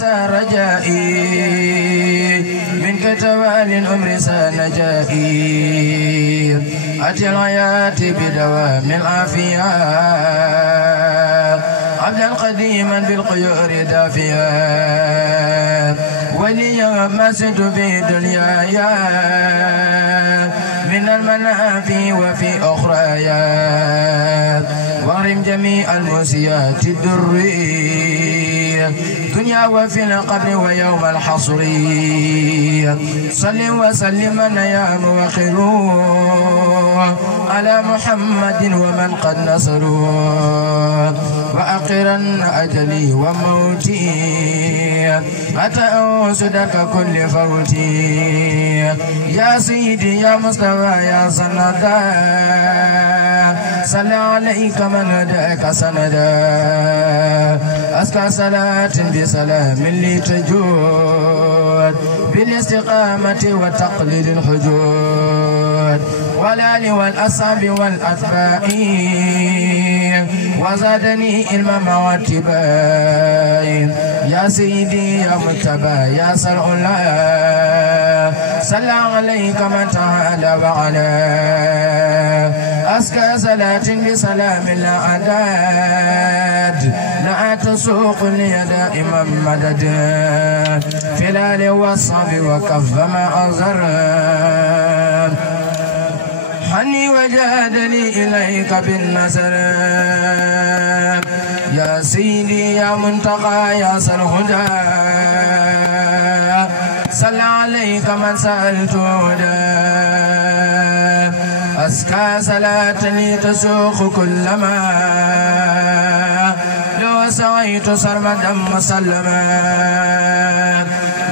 رجائي منك توالي الأمر سنجائي أتي الحياة بدوام العافية عبدا قديما بالقيور دافيا وليا ما سد في دنياي من المنافي وفي أخرايا وارم جميع المسيات الدرية دنيا وفي القبر ويوم الحصر صل وسلم يا موقر على محمد ومن قد نصروا وأقرن أجلي وموتي أتأوسدك كل فوتي يا سيدي يا مصطفى يا سندا صلى عليك من هداك سندا أسكى صلاة بسلام لتجود بالاستقامة وتقليد الحجود والآل والأصحاب والأتباع وزادني علما واتباع يا سيدي يا متبا يا سرع الله صلى عليك من تعالى وعلى أسكى صلاة بسلام لا عداد لا تسوق لي دائما مدد في الآل والصحب وكف ما أزر حني وجادني إليك بالنصر يا سيدي يا منتقى يا سرهدى صلى عليك من سألت هدى أسكى صلاة لي تسوق كلما لو سعيت سرمدا مسلما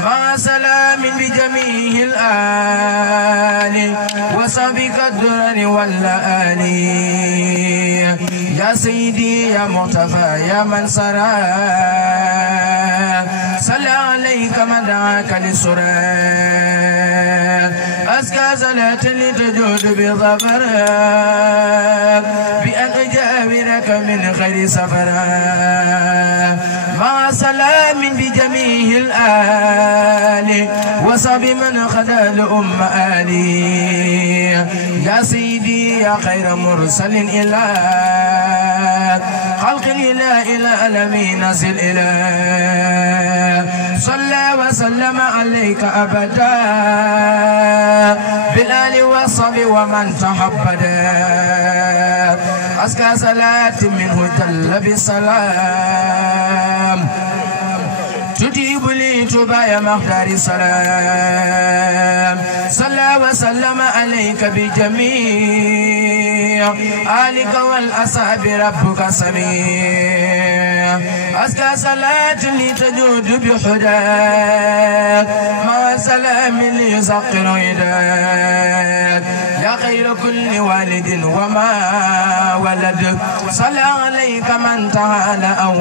مع سلام بجميع الآل وصحبك الدرر واللآل يا سيدي يا مغتفى يا من سرى صلى عليك من دعاك للسرى أزكى صلاة لتجود بظفر بأن أجابرك من خير سفر مع سلام بجميع الآل وصحب من خدى لأم آلي يا سيدي يا خير مرسل إلى خلق الإله إلى الأمين نزل إله صلى وسلم عليك أبدا بالآل والصحب ومن تحبدا أزكى صلاة منه جل بالسلام تجيب لي تبايا مقدار السلام صلى وسلم عليك بجميع آلك والأصحاب ربك سميع أزكى صلاة لتجود بحداك مع سلام ليسقر يداك يا خير كل والد وما ولد صلى عليك من تعالى أو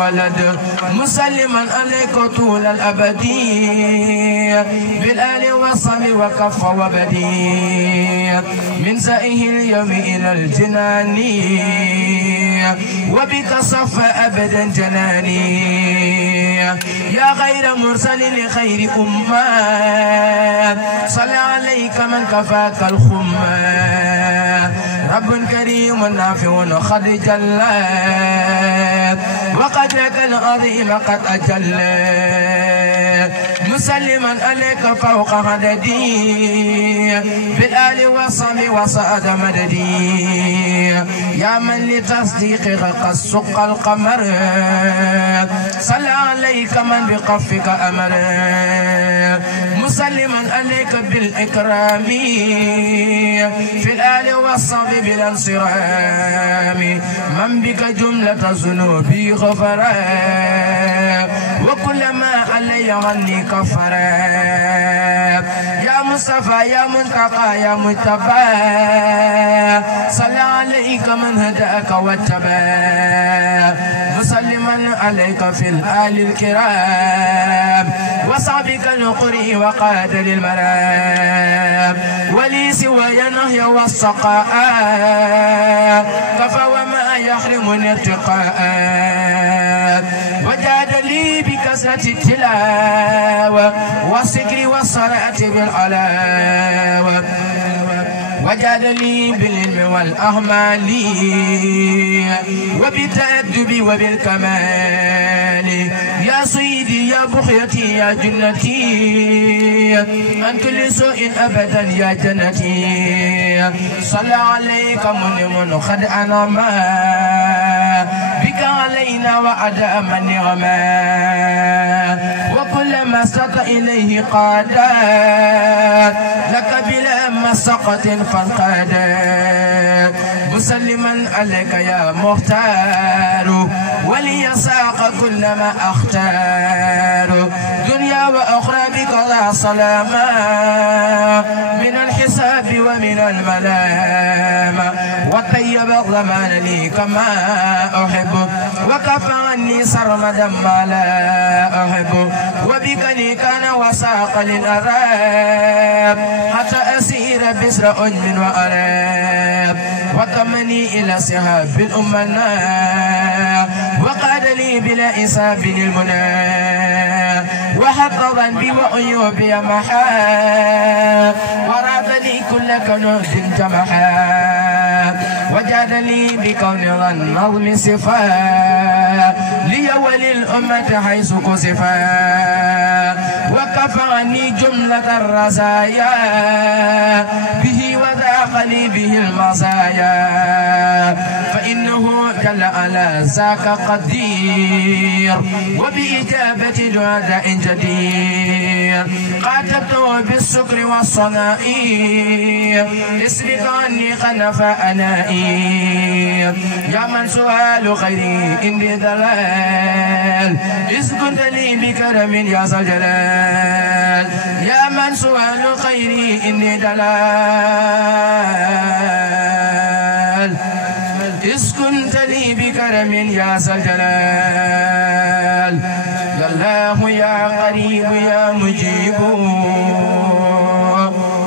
ولد مسلما عليك طول الأبدي بالآل والصحب وكف وبدي من سائه اليوم إلى الجنان وبك صف أبدا جناني يا غير مرسل لخير أمة صلى عليك من كفاك الخمة رب كريم نافع قد جل وقدرك العظيم قد أجل مسلما عليك فوق مددي بالآل والصحب وصعد مددي يا من لتصديقك قد سق القمر صلى عليك من بقفك أمر مسلما عليك بالإكرام في الآل والصحب بالانصرام من بك جملة ذنوبي غفرا وكل ما علي عني كفرا يا مصطفى يا منتقى يا مجتبى صلى عليك من هداك واتبى مسلما عليك في الآل الكرام وصحبك القري وقاد للمرام ولي سوى النهي والسقاء كفى وما يحرمني ارتقاء وجاد لي بك بكثرة التلاوة والذكر والصلاة بالعلاوة وجاد لي بالعلم والأعمال وبالتأدب وبالكمال يا سيدي يا بخيتي يا جنتي عن كل سوء أبدا يا جنتي صلى عليك منعم قد أنعما بك علينا وأدام النعما وكل ما استطع إليه قادا لك بلا مسقة فانقادا مسلما عليك يا مختار وليساق كل ما أختار دنيا وأخرى بقضاء سلاما من الحساب ومن الملام وطيب الضمان لي كما أحب وكفى عني سرمدا ما لا أحب وبك لي كان وساق للأراب حتى أسير بسر أجم وأراب وكمني إلى سحاب الأمنا وقاد لي بلا إساب المنى وحفظا بي وعيوبي محا وراد لي كل كنوز جمحا وجاد لي بكون النظم صفا لي وللأمة حيث كسفا وكفاني جملة الرزايا به وذاق لي به المزايا فإنه جل على ذاك قدير وبإجابة دعاء جدير قاتلته بالسكر والصناء اسبق عني خنف أنائي يا من سؤال خيري إني ذلال إذ كنت لي بكرم يا ذا الجلال يا من سؤال خيري إني دلال إذ كنت لي بكرم يا ذا الجلال يا الله يا قريب يا مجيب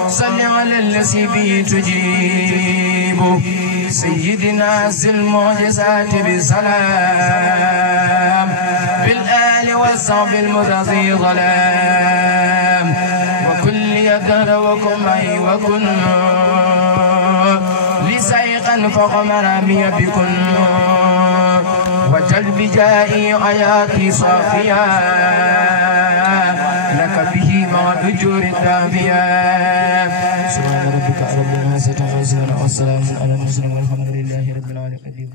صل على الذي به تجيب سيدنا ذي المعجزات بالسلام بالآل والصحب المرضي ظلام وكل يدهر وكن معي وكن لسيقا فغمرامي بكن وجل بجائي حياتي صافيا لك به مع الأجور الدافية سبحان ربك رب العزة عما يصفون والسلام على المرسلين والحمد لله رب العالمين.